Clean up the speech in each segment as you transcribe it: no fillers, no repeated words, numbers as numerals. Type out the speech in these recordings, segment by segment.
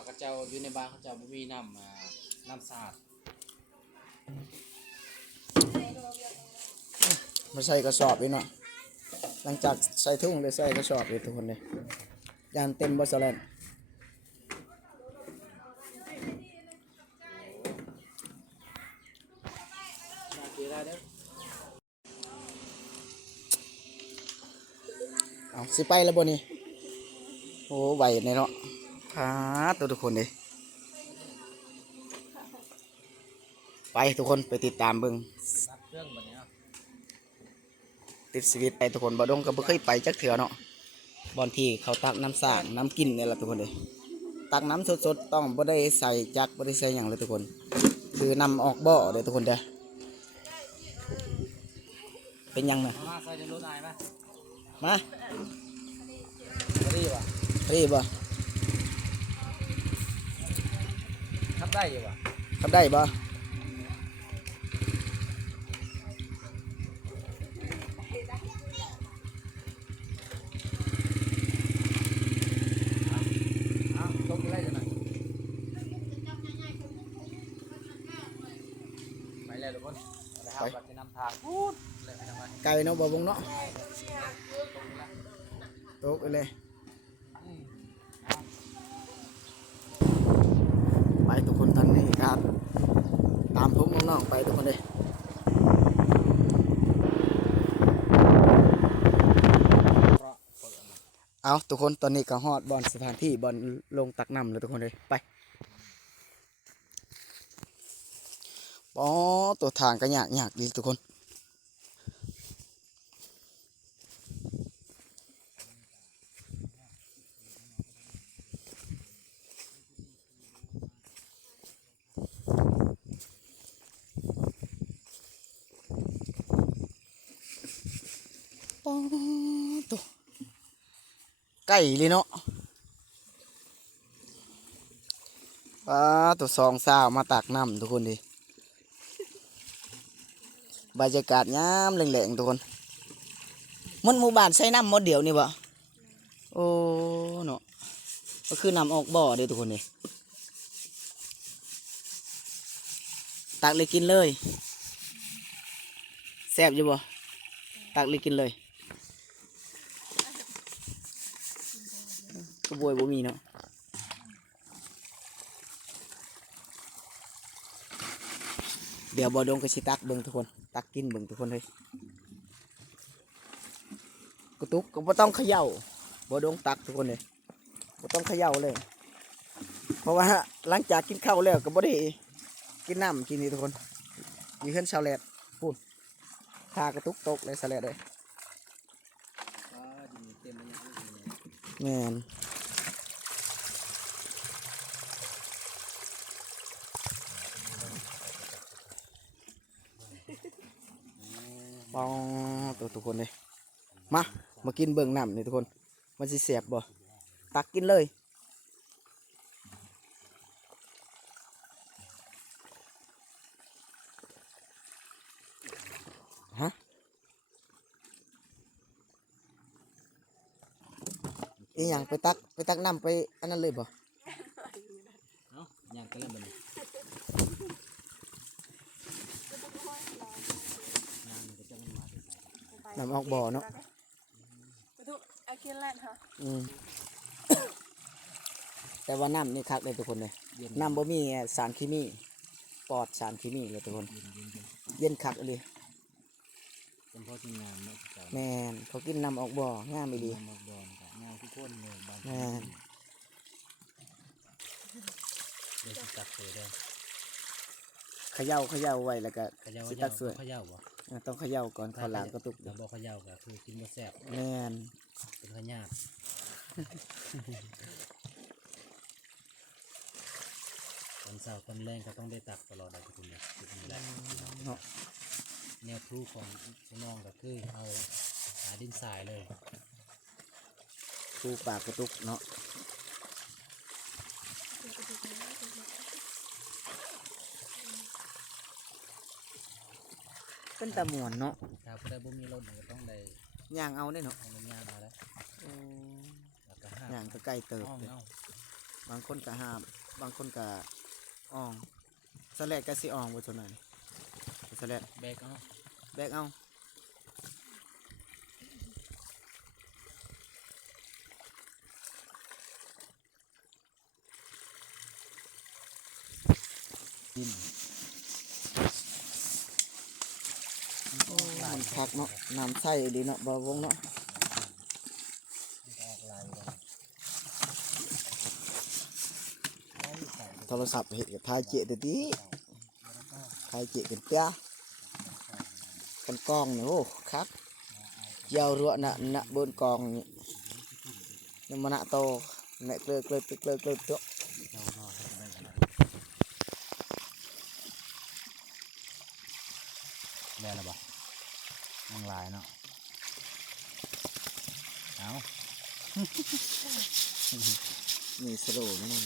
ว่ากระเจ้าอยู่ในบ้านเขาเจ้าไม่มีน้ำสะอาดมาใส่กระสอบอีกเนาะหลังจากใส่ทุ่งเลยใส่กระสอบอีกทุกคนเลยยานเต็มบอสแลนเอาสิไปแล้วบ่นี่โอ้ไหวในเนาะพาตัวทุกคนเลยไปทุกคนไปติดตามเบิ่ง เครื่องแบบนี้ ติดชีวิตไปทุกคนบ่ดงก็บ่เคยไปจักเถื่อเนาะบอนที่เขาตักน้ำสร้างน้ำกินนี่แหละทุกคนเลยตักน้ำสดๆต้องบ่ได้ใส่จักบ่ได้ใส่หยังเลยทุกคนคือนำออกบ่อเลยทุกคนเด้อเป็นยังนะมาใส่ในรถได้ไหมมารีบอ่ะรีบบ่ ทำได้อยู่อ่ะทำได้บ่ตรงนี้ได้จังไหนไปแล้วทุกคนไปครับจะนำทางพูดเลยทำไมไก่เนาะบ่บงเนาะตกไปเลยไปทุกคนทางนี้ครับตามผมน้องๆไปทุกคนเลยเอาทุกคนตอนนี้ก็ฮอดบอลสถานที่บอลลงตักน้ำเลยทุกคนเลยไปอ๋อตัวทางก็ยากดีทุกคนป๊อตัวไก่เลยเนาะตัวสองสาวมาตักน้ำทุกคนดิบรรยากาศยามแหลงๆทุกคนมันหมู่บ้านใช้น้ำหมดเดียวนี่บ่โอ้เนาะก็คือนำออกบ่อเด้ทุกคนนี่ตักเลยกินเลยแซ่บอยู่บ่ตักเลยกินเลยกระบวยบ่มีเนาะเดี๋ยวบ่ดงก็สิตักเบิ่งทุกคนตักกินเบิ่งทุกคนเลยกระตุกก็บ่ต้องเขย่าบ่ดงตักทุกคนเลยบ่ต้องเขย่าเลยเพราะว่าหลังจากกินข้าวแล้วก็บ่ได้กินน้ำกินนี่ทุกคนมีขึ้นชาวแลดพูดทากระตุกตกเลยชาวแลดเลยแม่นปองตัวทุกคนเลยมากินเบิ่งน้ำนี่ทุกคนมันสิเสียบบ่ตักกินเลยฮะอีหยังไปตักน้ำไปอันนั้นเลยบ่เนาะอย่างกันแล้วมันน้ำออกบ่อเนาะแต่ว่าน้ำนี่คักเลยทุกคนเลยน้ำบ่มีสารเคมีปลอดสารเคมีเลยทุกคนเย็นคักเลยเป็นเพราะที่งานเนี่ยแม่นเขากินน้ำออกบ่องามไม่ดีน้ำออกบ่องานทุกคนเลยบ้านแม่นเดี๋ยวตักเสือได้เขย่าไว้แล้วก็สิตักสวยเขย่าบ่ต้องเขย่าก่อนข้าวหลามกระตุกแต่บ่เขย่าก็คือกินบ่แซ่บแม่นเป็นขยาดตอนเช้าตอนแรงก็ต้องได้ตักตลอดเลยทุกคนเลยนี่แหละแนวพลูของน้องก็คือเอาหาดินทรายเลยปูปากกระตุกเนาะเป็นตะมวนเนาะถ้าได้บ่มีรถก็ต้องได้ย่างเอาได้เนาะเอาย่างมาแล้วย่างก็ไก่เติบเลย บางคนก็หาบางคนก็อ่องสแลดก็สิอ่องบ่ตัวนั้นสแลด แบกเอา แบกเอากิน มันคักเนาะน้ำใสดีเนาะบ่าวงเนาะ มันจะออกลายก่อนได้ใส่ โทรศัพท์เห็นกับทายเจเดี๋ยวนี้ แล้วก็ ทายเจกันเปี้ยกันกล้องเนี่ยโอ้คักเจียวรัวน่ะบนกองนี่นี่มันน่ะโตเนี่ยเกลือตัว เจ้ารอให้ได้กันได้แล้วบ่มันลายเนาะเอา นี่สโลว์มันนั่น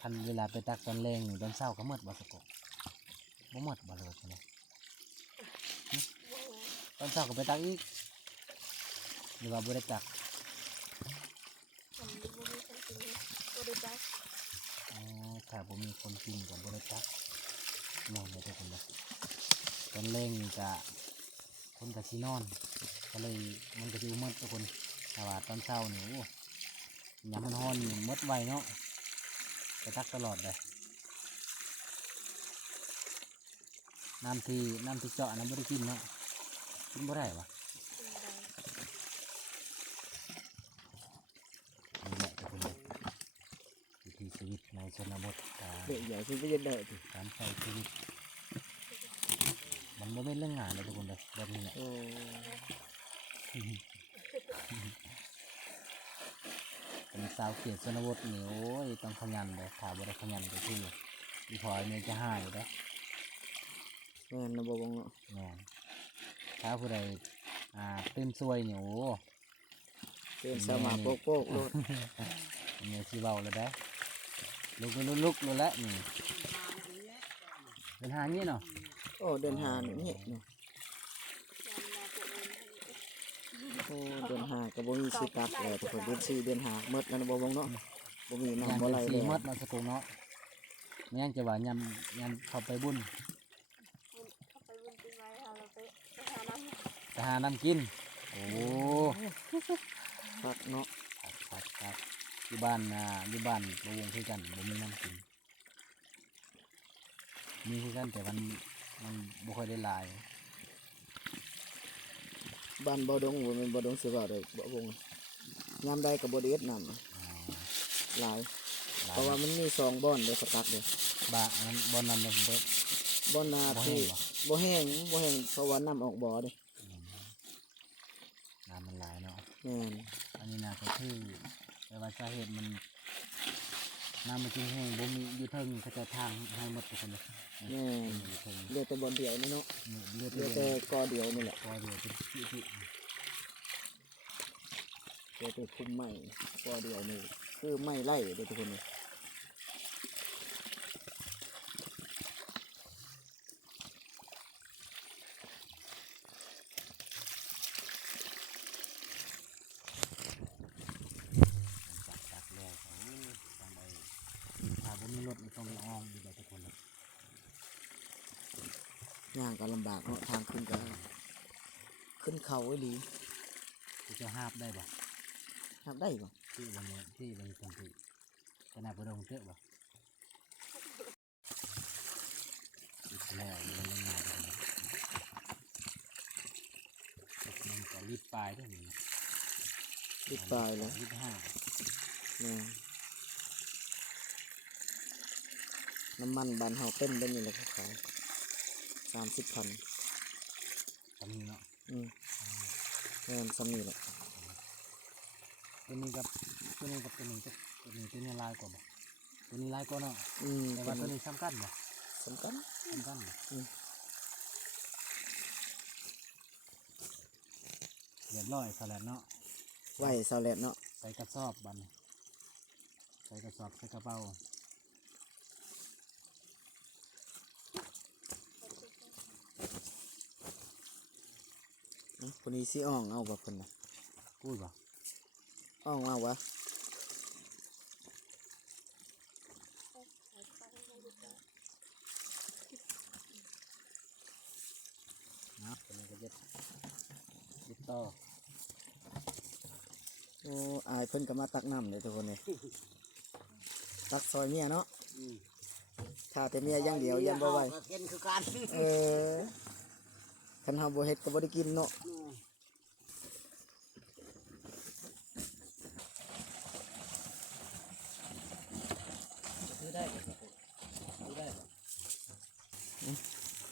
ทันเวลาไปตักตอนแรงนี่ตอนเช้าก็หมดบ่สกบ่หมดบ่เลยใช่ไหมตอนเช้าก็ไปตักอีกหรือว่าบ่ได้ตัก ผมบ่มีคนกินเลยบ่ได้จัก อ๋อถ้าบ่มีคนกินก็บ่ได้ตักมองได้ทุกคนเลยตอนแรงนี่ก็คนก็สินอนก็เลยมันก็สิบ่หมดทุกคนแต่ว่าตอนเช้านี่โอ้ยามมันร้อนนี่หมดไวเนาะไปตักตลอดเลยน้ำที่เจาะน้ำบ่ได้กินเนาะกินบ่ได้วะ กินได้ นี่แหละทุกคนเลยวิถีชีวิตในชนบทกา เด็กใหญ่ขึ้นไปยันได้ดิ รใช้ชีวิตมันไม่เป็นเรื่องงานเลยทุกคนเลยแบบนี้แหละ โอ้ เป็นสาวเขียดชนบทนี่โอ้ยต้องขยันเลยถ้าบ่ได้ขยันก็คืออีพอยเนี่ยจะหายเด้อ แม่นนะบ่าวงเนาะ แม่นถ้าผู้ใดตื่นซวยเนี่ยโอ้ เป็นสมาโป๊กโลด เนี่ยสิเว้าเลยได้อลุกเลยแหละนี่เป็นหางนี่เนาะ โอ้เดินหานี่เนาะ ยามนาปวดเอง โอ้เดินหาก็บ่มีสิตักแล้วทุกคนเดือน4เดือน5หมดแล้วนะบ่าวงเนาะบ่มี ยาม น้ำบ่ไหล เป็น เล สี ย มดเนาะสกุลเนาะแม่งจะว่ายำเข้าไปบุญ เข้าไปบนต้นไม้ค่ะเราไปหาน้ำ จะหาน้ำกินโอ้ คักเนาะ ครับอยู่บ้านอยู่บ้านบวงคือกันบ่มีน้ำกินมีคือกันแต่มันบ่ค่อยได้หลาย บ้านบ่ดงบ่แม่นบ่ดงสิว่าได้บ่าวงยามใดก็บ่ได้เอ็ดน้ำ อ่า หลาย หลา เพ ย ราะว่ามันมี2บ่อนเด้อสตักเด้อ บ้านนั้นบ่อนนั้นเนี่ยเบิด บ่อนนา บ่แห้ ที่ งบ่ บ่แห้งเพราะว่าน้ำออกบ่อเด้ อืมน้ำมันหลายเนาะ แม่น อันนี้นะก็คือแต่ว่าสาเหตุมันน้ำมันจึงแห้งบ่มีอยู่เทิงเขาจะทางให้หมดทุกคนเลย แม่น อยู่เทิง เหลือแต่บ่อนเดียวนี่เนาะ เลือด เหลือ เลื แต่ อด กอเดียวนี่แหละ พอเดียวเป็นที่ เหลือแต่คุมไม้กอเดียวนี่คือไม้ไล่เด้อทุกคนเลยจักแล้วเขาต้องไปถ้าผมมีรถมันต้องไปอ้อมอยู่แบบทุกคนเลย ย่างก็ลำบากเนาะทางขึ้นก็ขึ้นเขาไว้ดี ที่จะหาบได้ป่ะ ทำได้ปะ ที่วันนี้ที่วันนี้ตรงที่ขนาดประดงเจอะป่ะอีกแล้วมันเรื่องงานเลยนะมันก็รีบปลายด้วยนี่ ติดปลายแล้ว รีบห้า แม่นน้ำมันบานเฮาเต็มได้นี่แหละเขาขาย30,000 ตำนี้เนาะ แม่นซ้ำนี่แหละ ตัวนี้กับตัวนี้กับตัวนี้ตัวนี้ลายกว่าบ่ตัวนี้ลายกว่าเนาะ แต่ว่าตัวนี้สำคัญบ่ สำคัญ สำคัญบ่เรียบร้อยสลัดเนาะ ไหวเสาแลดเนาะ ใส่กระสอบบัดนใส่กระสอบใส่กระเป๋า คนนี้สิอ่องเอาบ่เพิ่นน่ะ พูดบ่ อ้องว่าวะ นะคนนี้ก็เย็ดต่อ โอ้อายเพิ่นก็มาตักน้ำเลยทุกคนเลยตักซอยเมียเนาะถ้าแต่เมียอย่างเดียวยันบ่ไหว กินคือกัน เออคันเฮาบ่เฮ็ดก็บ่ได้กินเนาะ ซื้อได้ซื้อได้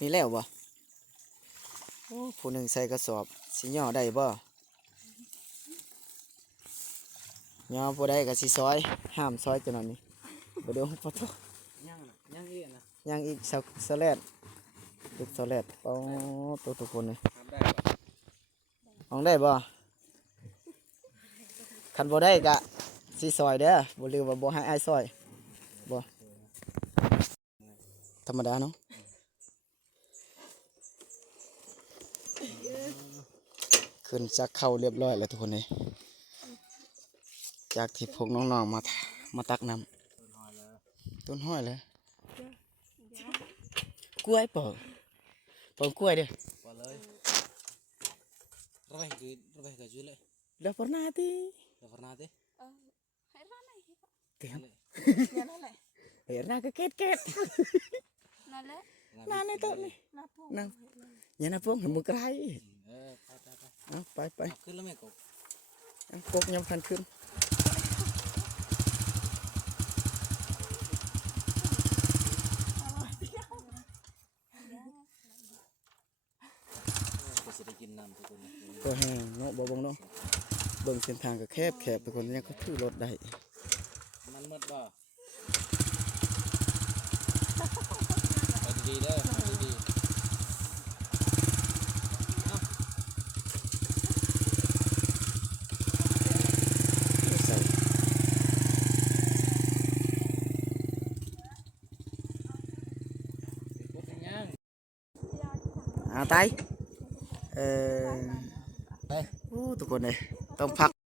นี่แล้วบ่โอ้ผู้หนึงใส่กระสอบสิย่อได้บ่ย่อบ่ได้ก็สิซอยห้ามซอยจังนั้นนี่บ่โดนปะโท ยังอีกนะ ยังอีกสแลดลูกสแลดอ๋อตัวทุกคนเลย ทำได้ป่ะ อองได้บ่คันบ่ได้ก็สิซอยเด้อบ่ลืมว่าบ่ให้อ้ายซอยบ่ธรรมดาเนาะขึ้นจากเข้าเรียบร้อยแล้วทุกคนเลยจากที่พวกน้องๆมาตักน้ำต้นห้อยเลยกล้วยเปล่ากล้วยเด้อ พอเลยระบายกับจุเลย แล้วปนาติ แล้วพอนาที ให้ร้านไหน เต็ม นั่นแหละ เฮ้ยน่าก็เก็ด นั่นแหละ น่าในต้นนี่ น้าพง นั่งอย่านะพวกเห็นมือไกล ไป เอาไป ขึ้นแล้วไม่กบ เอากกยำคันขึ้น ก็จะได้กินน้ำทุกคน ก็แห้งเนาะบ่เบิ่งเนาะเบิ่งเส้นทางก็แคบทุกคนยังก็ถือรถได้ มันหมดบ่ไปดีๆเด้อไปดี ใส่ ๆปุ๊บยัง ตายโอ้ทุกคนเลยต้องพัก